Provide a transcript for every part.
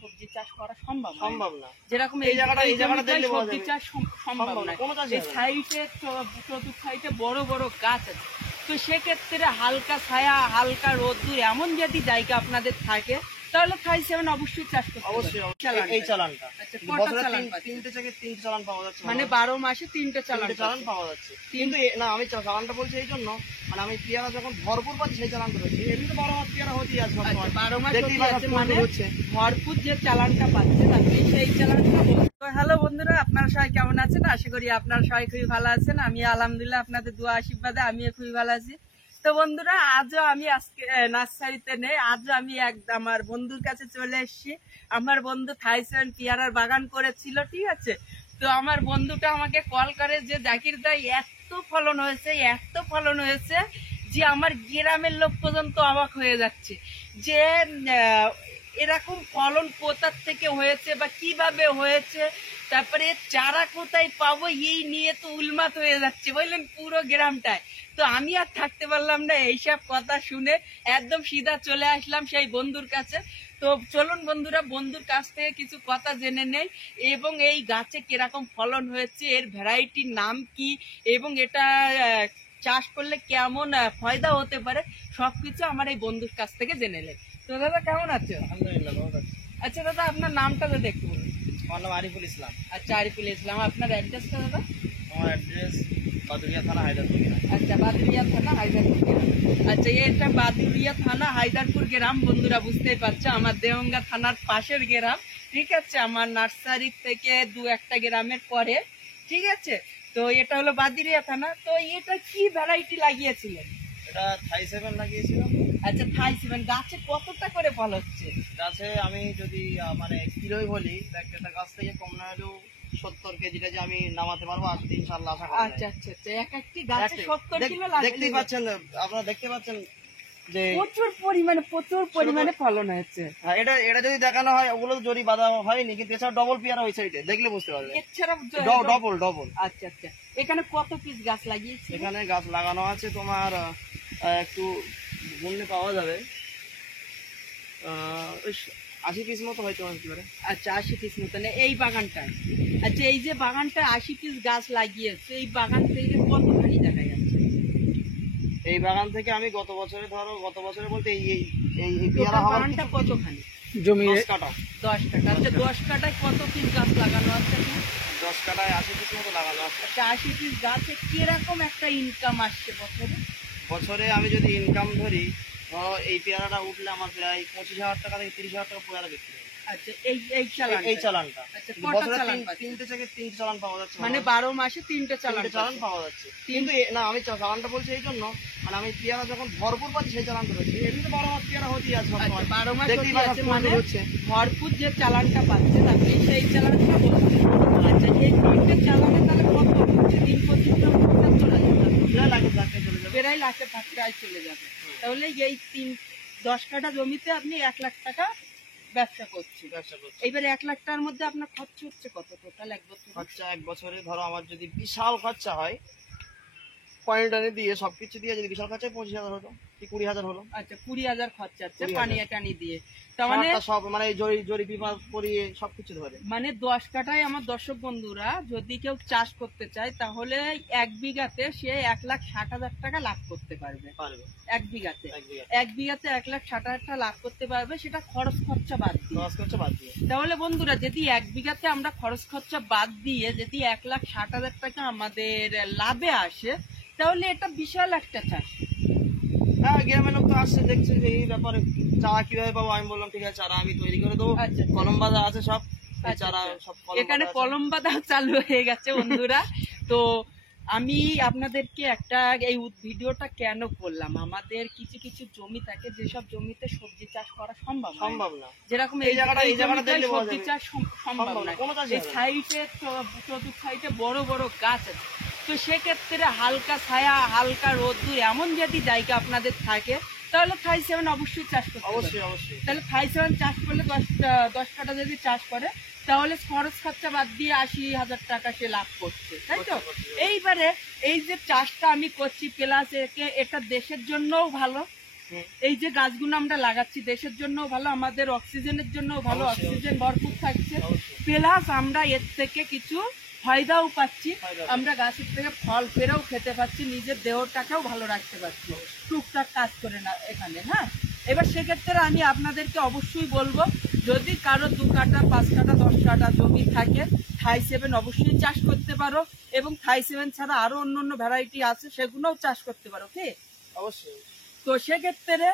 সবজি চাষ করা সম্ভব না। যেরকম এই জায়গাটা সবজি চাষ সম্ভব না। এই সাইডে চতুর্থ সাইডে বড় বড় গাছ আছে, তো সেক্ষেত্রে হালকা ছায়া হালকা রোদ্দুর এমন যদি জায়গা আপনাদের থাকে তাহলে 37 অবশ্যই চাষ করতে হবে। অবশ্যই এই চালানটা বছরে তিনটে চালান পাওয়া যাচ্ছে, মানে 12 মাসে 3টে চালান পাওয়া যাচ্ছে। কিন্তু না, আমি চালানটা বলছি এই জন্য, মানে আমি পেয়ারা যখন ভরপুর পাচ্ছি সেই চালানটা রয়েছে। এমনি তো 12 মাস পেয়ারা হতেই আছে, 12 মাস মানে ভরপুর যে চালানটা পাচ্ছেন আপনি সেই চালানটা। হ্যালো বন্ধুরা, আপনারা সবাই কেমন আছেন? আশা করি আপনারা সবাই খুবই ভালো আছেন। আমি আলহামদুলিল্লাহ আপনাদের দোয়া আশীর্বাদে আমিও খুবই ভালো আছি। তো বন্ধুরা, আজও আমি আজকে নার্সারিতে নেই, আজও আমি আমার বন্ধুর কাছে চলে এসেছি। আমার বন্ধু 37 পেয়ারার বাগান করেছিল, ঠিক আছে? তো আমার বন্ধুটা আমাকে কল করে যে জাকির দা এত ফলন হয়েছে যে আমার গ্রামের লোক পর্যন্ত অবাক হয়ে যাচ্ছে যে এরকম ফলন কোথার থেকে হয়েছে বা কিভাবে হয়েছে, তারপরে চারা কোথায় পাবো এই নিয়ে তো উন্মাদ হয়ে যাচ্ছে, বুঝলেন, পুরো গ্রামটায়। তো আমি আর থাকতে পারলাম না, এইসব কথা শুনে একদম সিধা চলে আসলাম সেই বন্ধুর কাছে। তো চলুন বন্ধুরা, বন্ধুর কাছ থেকে কিছু কথা জেনে নেই এবং এই গাছে কিরকম ফলন হয়েছে, এর ভ্যারাইটির নাম কি এবং এটা চাষ করলে কেমন ফায়দা হতে পারে, সবকিছু আমার এই বন্ধুর কাছ থেকে জেনে নেই। তো দাদা কেমন আছো? আলহামদুলিল্লাহ ভালো আছি। আচ্ছা দাদা, আপনার নামটা তো দেখতে বলুন। আমার নাম আরিফুল ইসলাম। আচ্ছা আরিফুল ইসলাম, আপনার অ্যাড্রেসটা দাদা? আমার অ্যাড্রেস বাদুরিয়া থানা, হায়দারপুর গ্রাম। আচ্ছা, বাদুরিয়া থানা, হায়দারপুর গ্রাম। আচ্ছা, এটা বাদুরিয়া থানা, হায়দারপুর গ্রাম। বন্ধুরা বুঝতেই পারছো আমার দেওঙ্গা থানার পাশের গ্রাম, ঠিক আছে? আমার নার্সারি থেকে 2-1টা গ্রামের পরে, ঠিক আছে? তো এটা হলো বাদুরিয়া থানা। তো এটা কি ভ্যারাইটি লাগিয়েছিলেন? এটা 37 লাগিয়েছিলাম। আচ্ছা, 37 গাছে কতটা করে ফল হচ্ছে? গাছে আমি যদি মানে কিলোই বলি, একটা গাছ থেকে কম না হলেও 70 কেজিটা যে আমি নামাতে পারবো আজকে ইনশাআল্লাহ, আশা করি। আচ্ছা আচ্ছা আচ্ছা, এক একটি গাছে 70 কিলো দেখতেই পাচ্ছেন, আপনারা দেখতে পাচ্ছেন যে প্রচুর পরিমাণে ফলন হয়েছে। হ্যাঁ, এটা যদি দেখানো হয়, ওগুলো জরি বাঁধা হয়নি, কিন্তু এছাড়া ডবল পেয়ারা ওই সাইডে দেখলে বুঝতে পারবেন। এছাড়া ডবল। আচ্ছা আচ্ছা, এখানে কত পিস গাছ লাগিয়েছি? এখানে গাছ লাগানো আছে তোমার একটু গুনলে পাওয়া যাবে 80 পিস মতো হয়তো হতে পারে। আচ্ছা, 80 পিস মতন এই বাগানটায়। আচ্ছা, এই যে বাগানটা 80 পিস গাছ লাগিয়েছে, এই বাগান থেকে কতখানি দেখা যাচ্ছে? এই বাগান থেকে আমি গত বছরে বলতে এই পেয়ারা বাগানটা কতখানি জমি? 10 কাঠা। 10 কাঠা। আচ্ছা, 10 কাঠায় কত পিস গাছ লাগানো আছে? 10 কাঠায় 80 পিস মতো লাগানো আছে। আচ্ছা, 80 পিস গাছে কিরকম একটা ইনকাম আসছে বছরে? আমি যদি ইনকাম ধরি, ধরো এই পেয়ারাটা উঠলে আমার প্রায় 25,000 টাকা থেকে 30,000 টাকা পেয়ারা বিক্রি হবে। আচ্ছা, এই চালানটা। আচ্ছা, বছরে 3টে চালান পাওয়া যাচ্ছে, মানে 12 মাসে 3টে চালান পাওয়া যাচ্ছে। কিন্তু না, আমি চালানটা বলছি এই জন্য, মানে আমি পেয়ারা যখন ভরপুর পাচ্ছি সেই চালানটা রয়েছে। এমনি তো 12 মাস পেয়ারা হতেই আছে, 12 মাস আছে, মানে ভরপুর যে চালানটা পাচ্ছেন আপনি সেই চালানটা বলছেন। আচ্ছা, এই 3টে চালানে তাহলে কত দিন প্রতিদিন চলে যাবে? প্রায় লাখের ধাক্কায় চলে যাবে। প্রায় লাখের ধাক্কায় চলে যাবে। তাহলে এই 10 কাঠা জমিতে আপনি 1 লাখ টাকা ব্যবসা করছি। এইবার 1 লাখ টাকার মধ্যে আপনার খরচ হচ্ছে কত টোটাল এক বছর? খরচা এক বছরে ধরো আমার যদি বিশাল খরচা হয়, পয়েন্ট আনি দিয়ে সবকিছু দিয়ে যদি বিশাল খরচা 25,000 হলো কি 20,000 হলো। আচ্ছা, 20,000 খরচা আছে পানি টানি দিয়ে। তার মানে সব মানে জরি পিপা করিয়ে সবকিছু ধরে, মানে 10 কাঠায় আমার দর্শক বন্ধুরা যদি কেউ চাষ করতে চায় তাহলে 1 বিঘাতে সে 1,60,000 টাকা লাভ করতে পারবে। 1 বিঘাতে 1,60,000 টাকা লাভ করতে পারবে, সেটা খরচ খরচা বাদ দিয়ে। তাহলে বন্ধুরা, যদি 1 বিঘাতে আমরা খরচ খরচা বাদ দিয়ে যদি 1,60,000 টাকা আমাদের লাভে আসে, তাহলে এটা বিশাল একটা চাষ। হ্যাঁ, গ্রামের লোক তো আসছে, দেখছে যে এই ব্যাপারে চারা কিভাবে পাবো। আমি বললাম ঠিক আছে, চারা আমি তৈরি করে দেবো। কলম বাঁধা আছে সব চারা, সব এখানে কলম বাঁধা চালু হয়ে গেছে বন্ধুরা। তো আমি আপনাদেরকে এই ভিডিওটা কেন করলাম, আমাদের কিছু কিছু জমি থাকে যেসব জমিতে সবজি চাষ করা সম্ভব না, যেরকম এই জায়গাটা সবজি চাষ সম্ভব না। এই সাইডে চতুর্থ সাইডে বড় বড় গাছ আছে, তো সেক্ষেত্রে হালকা ছায়া হালকা রোদ্দুর এমন যদি জায়গা আপনাদের থাকে তাহলে 37 অবশ্যই চাষ করতে হবে। অবশ্যই। তাহলে 37 চাষ করলে 10 কাঠা যদি চাষ করে তাহলে খরচ খরচা বাদ দিয়ে 80,000 টাকা সে লাভ করছে, তাই তো? এইবারে এই যে চাষটা আমি করছি প্লাস এটা দেশের জন্যও ভালো, এই যে গাছগুলো আমরা লাগাচ্ছি দেশের জন্য ভালো, আমাদের অক্সিজেনের জন্য ভালো, অক্সিজেন ভরপুর থাকছে, প্লাস আমরা এর থেকে কিছু ফায়দাও পাচ্ছি, আমরা গাছের থেকে ফল পেরেও খেতে পাচ্ছি, নিজের দেহটাকেও ভালো রাখতে পারছি টুকটাক কাজ করে না এখানে। হ্যাঁ, এবার সেক্ষেত্রে আমি আপনাদেরকে অবশ্যই বলবো, যদি কারো 2 কাঠা 5 কাঠা 10 কাঠা জমি থাকে, থাই-7 অবশ্যই চাষ করতে পারো, এবং থাই-7 ছাড়া আরো অন্য ভ্যারাইটি আছে সেগুলোও চাষ করতে পারো। কি অবশ্যই। তো সেক্ষেত্রে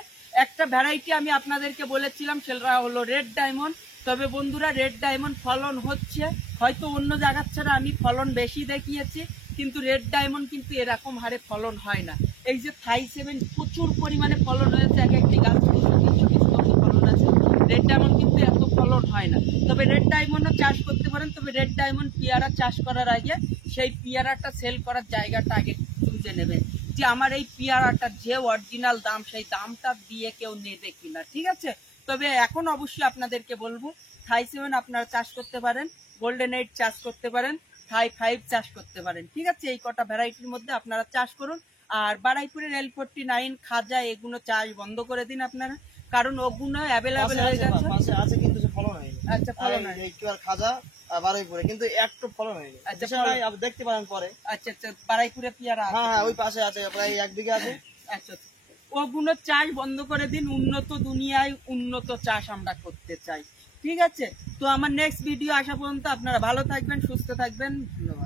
একটা ভ্যারাইটি আমি আপনাদেরকে বলেছিলাম, সেটা হলো রেড ডায়মন্ড। তবে বন্ধুরা, রেড ডায়মন্ড ফলন হচ্ছে, হয়তো অন্য জায়গার ছাড়া আমি ফলন বেশি দেখিয়েছি, কিন্তু রেড ডায়মন্ড কিন্তু এরকম হারে ফলন হয় না। এই যে থাই-7 প্রচুর পরিমাণে ফলন হয়েছে, এক একটি গাছ 200-300 ফলন আছে, রেড ডায়মন্ড কিন্তু এত ফলন হয় না। তবে রেড ডায়মন্ডও চাষ করতে পারেন, তবে রেড ডায়মন্ড পেয়ারা চাষ করার আগে সেই পেয়ারাটা সেল করার জায়গাটা আগে খুঁজে নেবেন, যে আমার এই পেয়ারাটার যে অরিজিনাল দাম, সেই দামটা দিয়ে কেউ নেবে কিনা। ঠিক আছে, তবে এখন অবশ্যই আপনাদেরকে বলবো, থাই-7 আপনারা চাষ করতে পারেন, গোল্ডেন 8 চাষ করতে পারেন, থাই-5 চাষ করতে পারেন। ঠিক আছে, এই কটা ভ্যারাইটির মধ্যে আপনারা চাষ করুন। আর বারাইপুরের L49 খাজা এগুলো চাষ বন্ধ করে দিন আপনারা, কারণ ওগুলো অ্যাভেলেবেল হয়ে গেছে। পাশে আছে কিন্তু সে ফলন হয়নি। আচ্ছা, ফলন হয় একটু আর খাজা বারাইপুরে কিন্তু একটু ফলন হয়নি। আচ্ছা, আপনি দেখতে পারেন পরে। আচ্ছা আচ্ছা, বারাইপুরে পেয়ারা আছে। হ্যাঁ, ওই পাশে আছে, প্রায় 1 বিঘা আছে। আচ্ছা, ওগুলো চাষ বন্ধ করে দিন, উন্নত দুনিয়ায় উন্নত চাষ আমরা করতে চাই। ঠিক আছে, তো আমার নেক্সট ভিডিও আসা পর্যন্ত আপনারা ভালো থাকবেন, সুস্থ থাকবেন, ধন্যবাদ।